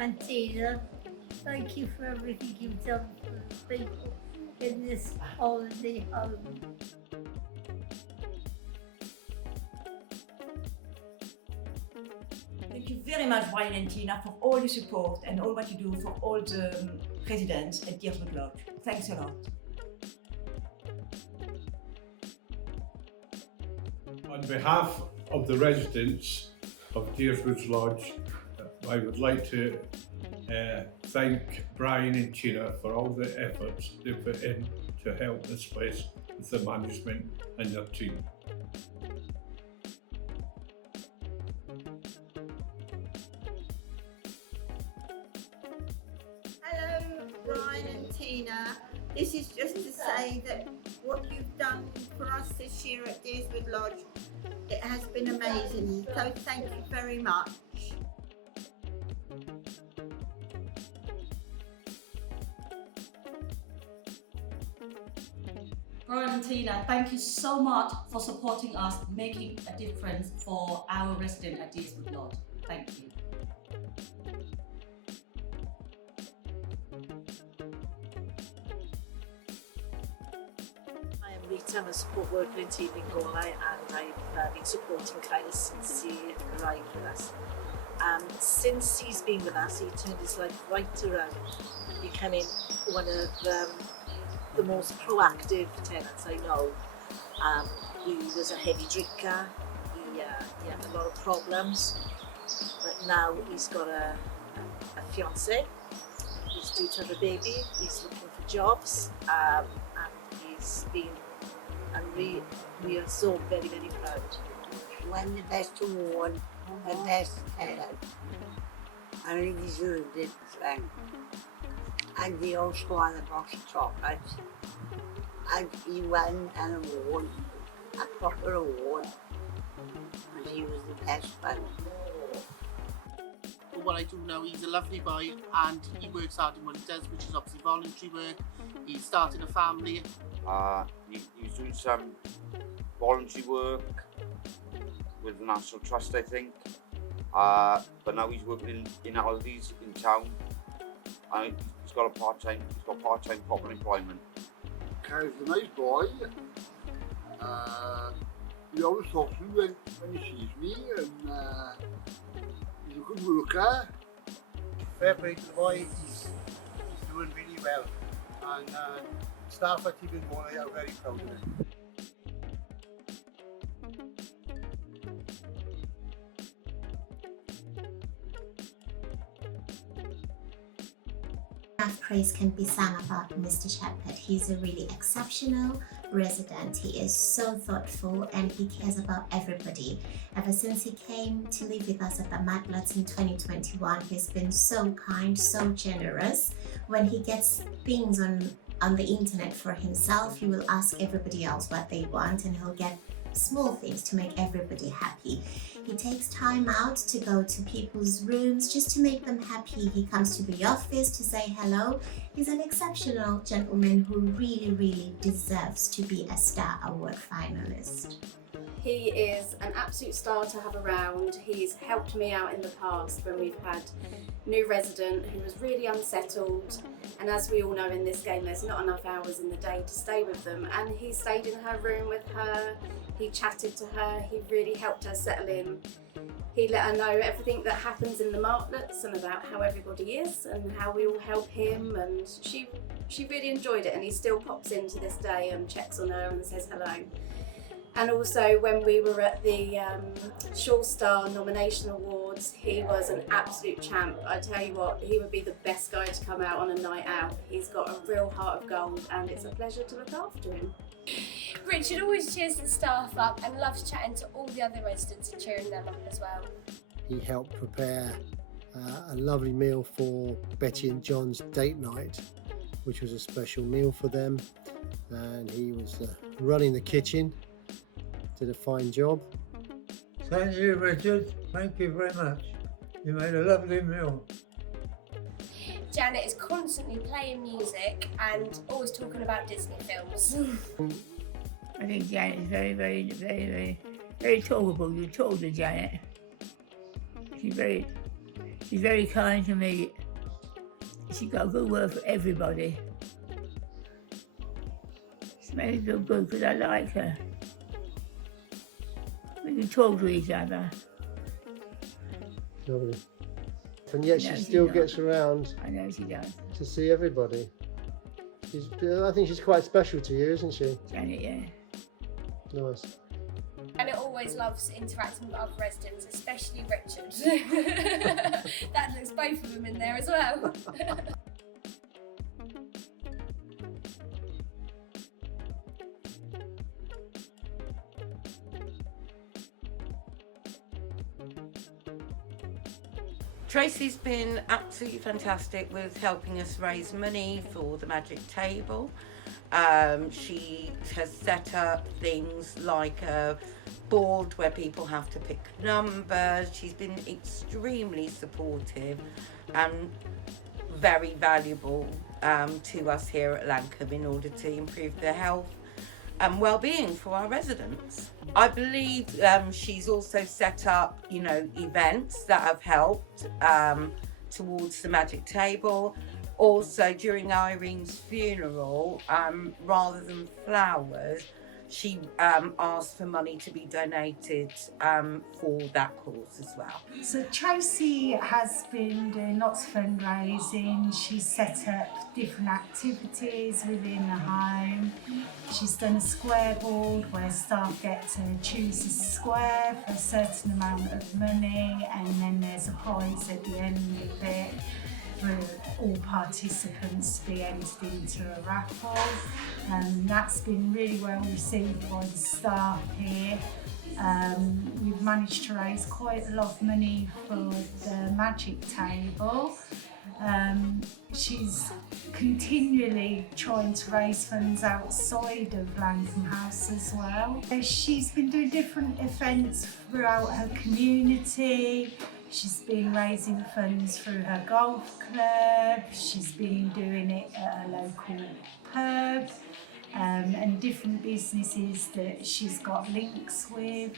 and Tina, thank you for everything you've done for the people in this holiday home. Thank you very much, Brian and Tina, for all your support and all what you do for all the residents at Deerswood Lodge. Thanks a lot. On behalf of the residents of Deerswood Lodge, I would like to thank Brian and Tina for all the efforts they put in to help this place with the management and their team. Hello, Brian and Tina. This is just to say that what you've done for us this year at Deerswood Lodge, it has been amazing. So thank you very much. Brian and Tina, thank you so much for supporting us, making a difference for our residents at Deerswood Lodge. Thank you. I am Rita, I'm a support worker in Teebling Golau, and I've been supporting Kyle since he arrived with us. Since he's been with us, he turned his life right around, becoming one of the most proactive tenants I know. He was a heavy drinker, he had a lot of problems, but now he's got a fiancée, he's due to have a baby, he's looking for jobs, and he's been, and we are so very, very proud. Won the best award, the best tenant. And he deserved it, friend. And he also had a box of chocolates. And he won an award, a proper award. And he was the best one. But what I do know, he's a lovely boy and he works hard in what he does, which is obviously voluntary work. He's starting a family. He's doing some voluntary work with the National Trust, I think. But now he's working in Aldi's in town. And he's got part-time proper employment. Kyle's a nice boy. He always talks to me when he sees me, and he's a good worker. Fair play to the boy, he's doing really well. And staff at Teebling Golau are very proud of him. Enough praise can be sung about Mr. Shepherd. He's a really exceptional resident. He is so thoughtful and he cares about everybody. Ever since he came to live with us at the Matlots in 2021, he's been so kind, so generous. When he gets things on the internet for himself, he will ask everybody else what they want and he'll get small things to make everybody happy. He takes time out to go to people's rooms just to make them happy. He comes to the office to say hello. He's an exceptional gentleman who really, really deserves to be a Star Award finalist. He is an absolute star to have around. He's helped me out in the past when we've had new resident who was really unsettled, and as we all know in this game there's not enough hours in the day to stay with them, and he stayed in her room with her, he chatted to her, he really helped her settle in. He let her know everything that happens in the Martlets and about how everybody is and how we all help him, and she really enjoyed it, and he still pops in to this day and checks on her and says hello. And also when we were at the Shaw Star Nomination Awards, he was an absolute champ. I tell you what, he would be the best guy to come out on a night out. He's got a real heart of gold and it's a pleasure to look after him. Richard always cheers the staff up and loves chatting to all the other residents and cheering them up as well. He helped prepare a lovely meal for Betty and John's date night, which was a special meal for them, and he was running the kitchen. Did a fine job. Thank you, Richard. Thank you very much. You made a lovely meal. Janet is constantly playing music and always talking about Disney films. I think Janet is very, very, very, very, very talkable. You talk to Janet. She's She's very kind to me. She's got a good word for everybody. She made me feel good because I like her. We can talk to each other. Lovely. And yet No, she she still don't. gets around I know she does. to see everybody. I think she's quite special to you, isn't she? Janet, yeah. Nice. Janet always loves interacting with other residents, especially Richard. That looks both of them in there as well. Tracy's been absolutely fantastic with helping us raise money for the Magic Table. She has set up things like a board where people have to pick numbers. She's been extremely supportive and very valuable to us here at Lankham in order to improve the health and well-being for our residents. I believe she's also set up, events that have helped towards the Magic Table. Also, during Irene's funeral, rather than flowers, she asked for money to be donated for that cause as well. So Tracy has been doing lots of fundraising. She's set up different activities within the home. She's done a square board where staff get to choose a square for a certain amount of money, and then there's a prize at the end of it for all participants to be entered into a raffle. And that's been really well received by the staff here. We've managed to raise quite a lot of money for the Magic Table. She's continually trying to raise funds outside of Lankham House as well. She's been doing different events throughout her community. She's been raising funds through her golf club. She's been doing it at a local pub and different businesses that she's got links with.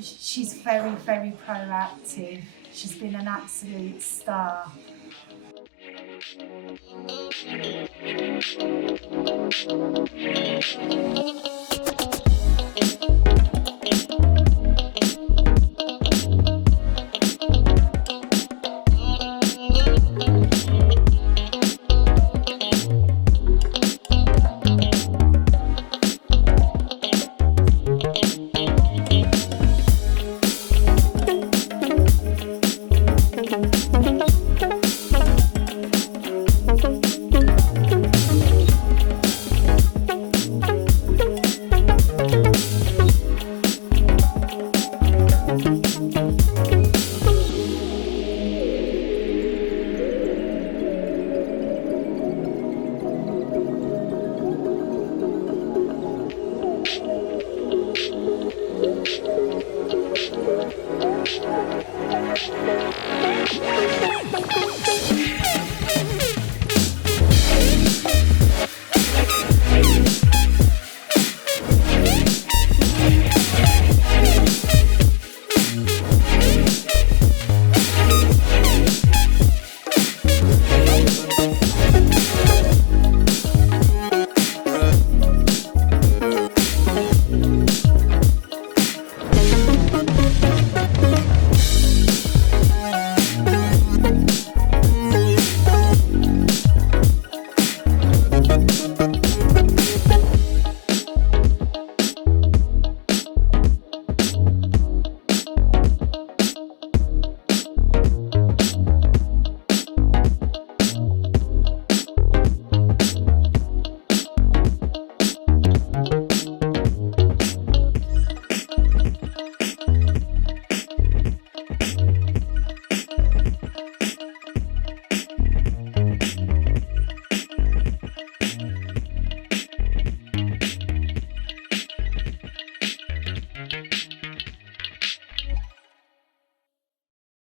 She's very, very proactive. She's been an absolute star. Thank you.